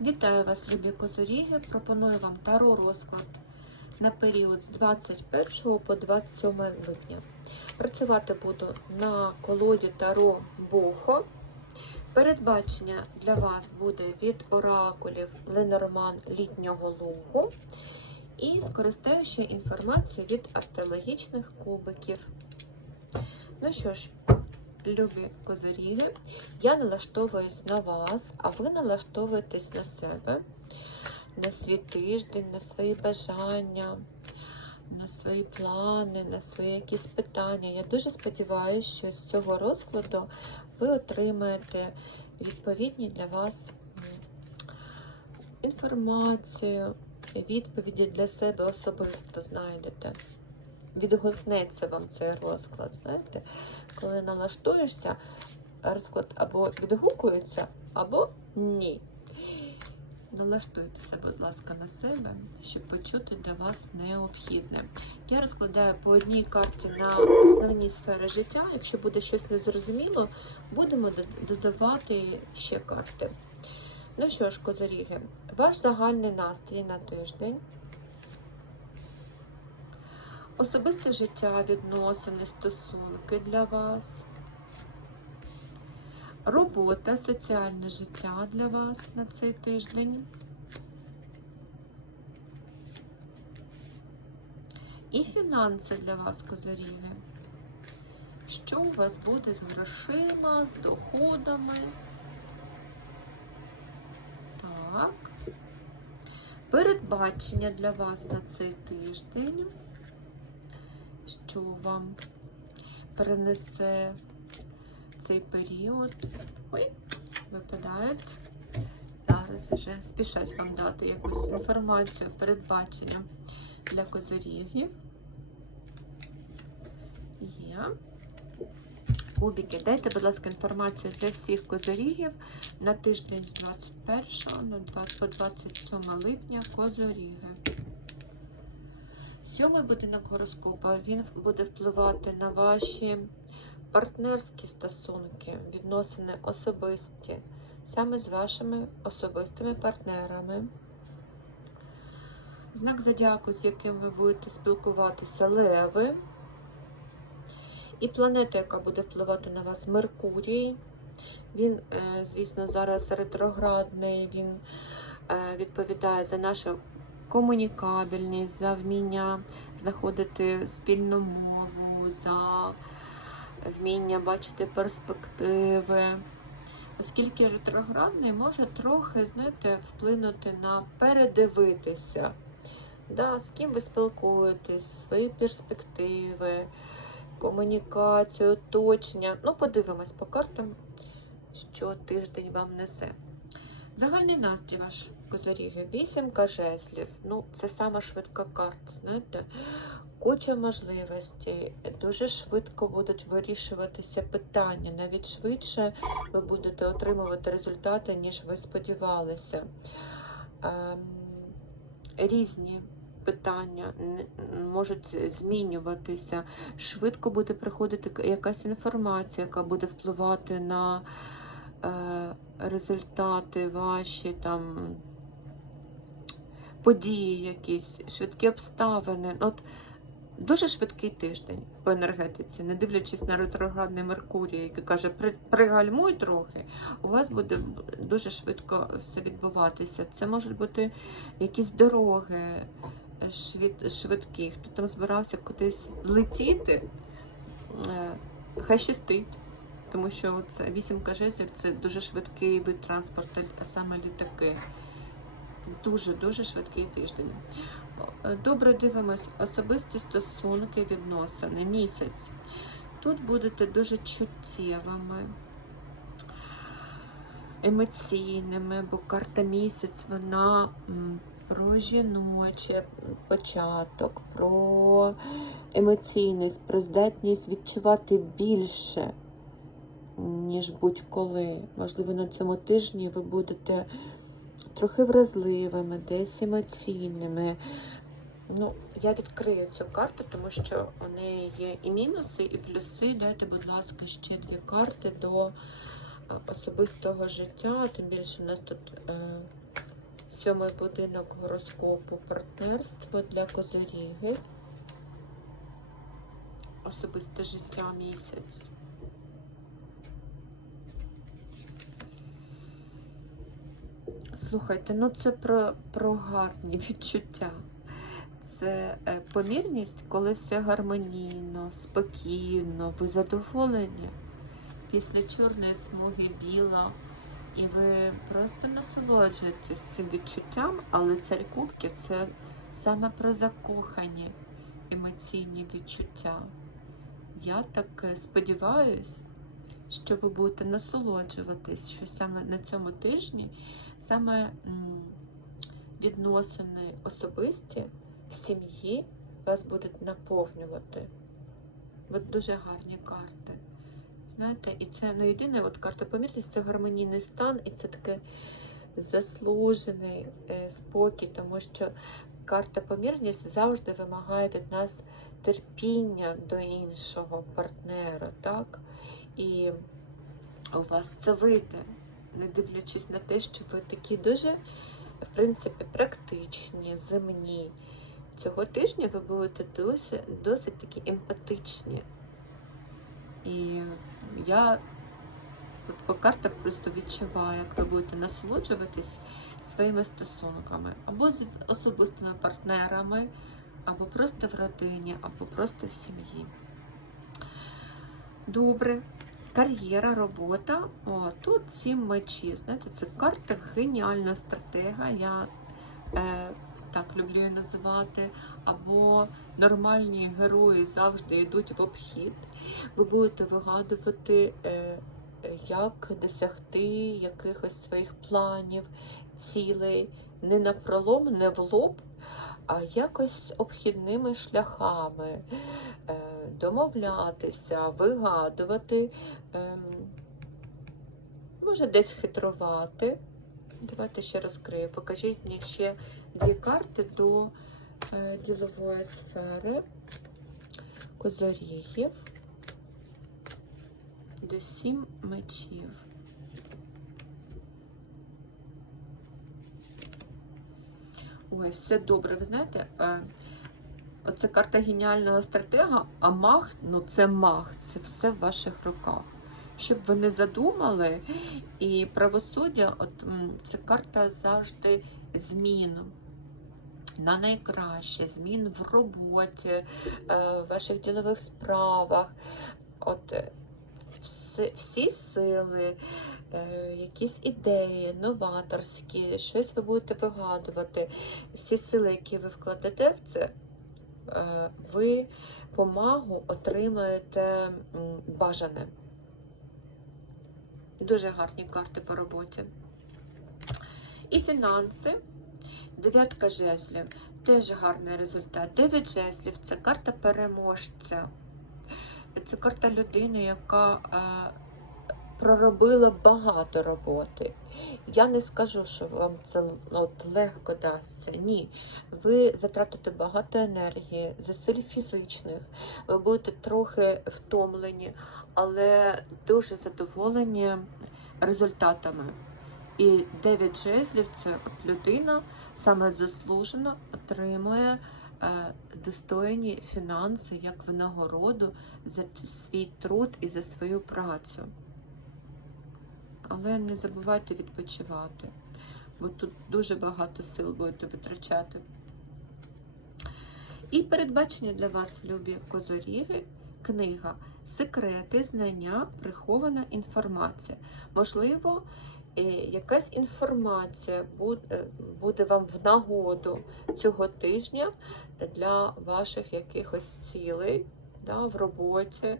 Вітаю вас, любі козоріги. Пропоную вам таро розклад на період з 21 по 27 липня. Працювати буду на колоді таро Бохо. Передбачення для вас буде від оракулів Ленорман літнього лугу. І скористаю інформацією від астрологічних кубиків. Ну що ж, любі козиріги, я налаштовуюсь на вас, а ви налаштовуєтесь на себе, на свій тиждень, на свої бажання, на свої плани, на свої якісь питання. Я дуже сподіваюся, що з цього розкладу ви отримаєте відповідні для вас інформацію, відповіді для себе особисто знайдете. Відгукнеться вам цей розклад, знаєте? коли налаштуєшся, розклад або відгукується, або ні. Налаштуйтеся, будь ласка, на себе, щоб почути для вас необхідне. Я розкладаю по одній карті на основні сфери життя. Якщо буде щось незрозуміло, будемо додавати ще карти. Ну що ж, козоріги, ваш загальний настрій на тиждень. Особисте життя, відносини, стосунки для вас. Робота, соціальне життя для вас на цей тиждень. І фінанси для вас, козоріги. Що у вас буде з грошима, з доходами? Так. Передбачення для вас на цей тиждень що вам принесе цей період. Ой, випадає. Зараз вже спішать вам дати якусь інформацію, передбачення для козирігів. Є. Кубики, дайте, будь ласка, інформацію для всіх козорігів на тиждень з 21 на 20 по 27 липня козоріги. Сьомий будинок гороскопа він буде впливати на ваші партнерські стосунки, відносини особисті, саме з вашими особистими партнерами. Знак зодіаку, з яким ви будете спілкуватися, леви. І планета, яка буде впливати на вас, Меркурій. Він, е, звісно, зараз ретроградний, він е, відповідає за нашу комунікабельність, за вміння знаходити спільну мову, за вміння бачити перспективи. Оскільки ретроградний може трохи, знаєте, вплинути на передивитися, да, з ким ви спілкуєтесь, свої перспективи, комунікацію, оточення. Ну, подивимось по картам, що тиждень вам несе. Загальний настрій ваш козоріги. Вісімка жезлів. Ну, це сама швидка карта, знаєте. Куча можливостей. Дуже швидко будуть вирішуватися питання. Навіть швидше ви будете отримувати результати, ніж ви сподівалися. Ем, різні питання можуть змінюватися. Швидко буде приходити якась інформація, яка буде впливати на результати ваші там події якісь, швидкі обставини. От Дуже швидкий тиждень по енергетиці, не дивлячись на ретроградний Меркурій, який каже, пригальмуй трохи, у вас буде дуже швидко все відбуватися. Це можуть бути якісь дороги е, швид, швидкі. Хто там збирався кудись летіти, е, хай щастить. Тому що це вісімка жезлів це дуже швидкий вид транспорту, а саме літаки. Дуже-дуже швидкий тиждень. Добре дивимось особисті стосунки, відносини, місяць. Тут будете дуже чуттєвими, емоційними, бо карта місяць вона про жіноче початок, про емоційність, про здатність відчувати більше, ніж будь-коли. Можливо, на цьому тижні ви будете трохи вразливими, десь емоційними. Ну, я відкрию цю карту, тому що у неї є і мінуси, і плюси. Дайте, будь ласка, ще дві карти до е, особистого життя. Тим більше у нас тут е, Сьомий будинок гороскопу партнерство для козоріги. Особисте життя місяць. Слухайте, ну це про, про гарні відчуття. Це е, помірність, коли все гармонійно, спокійно, ви задоволені. Після чорної смуги біла. І ви просто насолоджуєтесь цим відчуттям, але царь кубків це саме про закохані емоційні відчуття. Я так сподіваюсь, що ви будете насолоджуватись, що саме на цьому тижні саме відносини особисті в сім'ї вас будуть наповнювати. От дуже гарні карти. Знаєте, і це ну, єдине, от карта помірність це гармонійний стан, і це таке заслужений е, спокій, тому що карта помірність завжди вимагає від нас терпіння до іншого партнера, так? І у вас це вийде, не дивлячись на те, що ви такі дуже, в принципі, практичні, земні. Цього тижня ви будете досить, досить такі емпатичні. І я по картах просто відчуваю, як ви будете насолоджуватись своїми стосунками, або з особистими партнерами, або просто в родині, або просто в сім'ї. Добре. Кар'єра, робота. О, тут сім мечів. Знаєте, це карта геніальна стратега. Я е, так люблю її називати. Або нормальні герої завжди йдуть в обхід. Ви будете вигадувати, е, е, як досягти якихось своїх планів, цілей, не на пролом, не в лоб, а якось обхідними шляхами домовлятися, вигадувати, ем, може десь хитрувати. Давайте ще розкрию. Покажіть мені ще дві карти до е, ділової сфери, козорігів, до сім мечів. Ой, все добре. Ви знаєте, е, оце карта геніального стратега, а маг, ну це маг, це все в ваших руках. Щоб ви не задумали, і правосуддя, от це карта завжди змін на найкраще, змін в роботі, е, в ваших ділових справах. От е, всі, всі сили, е, якісь ідеї, новаторські, щось ви будете вигадувати. Всі сили, які ви вкладете в це, ви помагу отримаєте бажане. Дуже гарні карти по роботі. І фінанси. Дев'ятка жезлів. Теж гарний результат. Дев'ять жезлів це карта переможця. Це карта людини, яка е, проробила багато роботи. Я не скажу, що вам це от, легко дасться. Ні. Ви затратите багато енергії, зусиль фізичних, ви будете трохи втомлені, але дуже задоволені результатами. І 9 жезлів це от людина саме заслужено отримує е, достойні фінанси як винагороду за свій труд і за свою працю. Але не забувайте відпочивати, бо тут дуже багато сил будете витрачати. І передбачення для вас, любі козоріги, книга Секрети, знання, прихована інформація. Можливо, е, якась інформація буде, буде вам в нагоду цього тижня для ваших якихось цілей да, в роботі.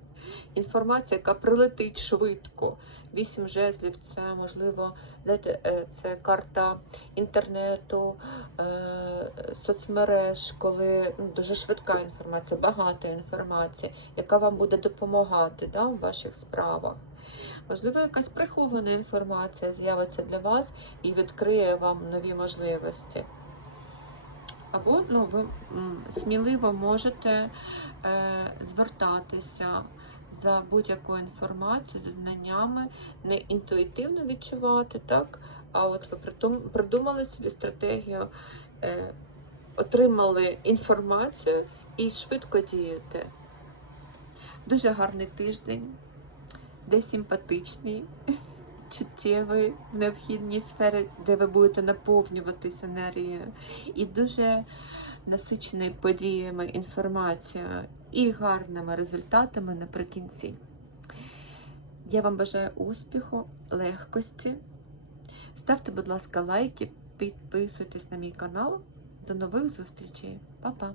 Інформація, яка прилетить швидко. Вісім жезлів це можливо, е, це карта інтернету, е, соцмереж, коли ну, дуже швидка інформація, багато інформації, яка вам буде допомагати да, в ваших справах. Можливо, якась прихована інформація з'явиться для вас і відкриє вам нові можливості. Або ну, ви сміливо можете е, звертатися за будь-яку інформацію, за знаннями, не інтуїтивно відчувати, так, а от ви придумали собі стратегію, е, отримали інформацію і швидко дієте. Дуже гарний тиждень, де симпатичний, чуттєвий в необхідній сфері, де ви будете наповнюватись енергією, і дуже насичений подіями, інформацією і гарними результатами наприкінці. Я вам бажаю успіху, легкості. Ставте, будь ласка, лайки, підписуйтесь на мій канал. До нових зустрічей. Па-па!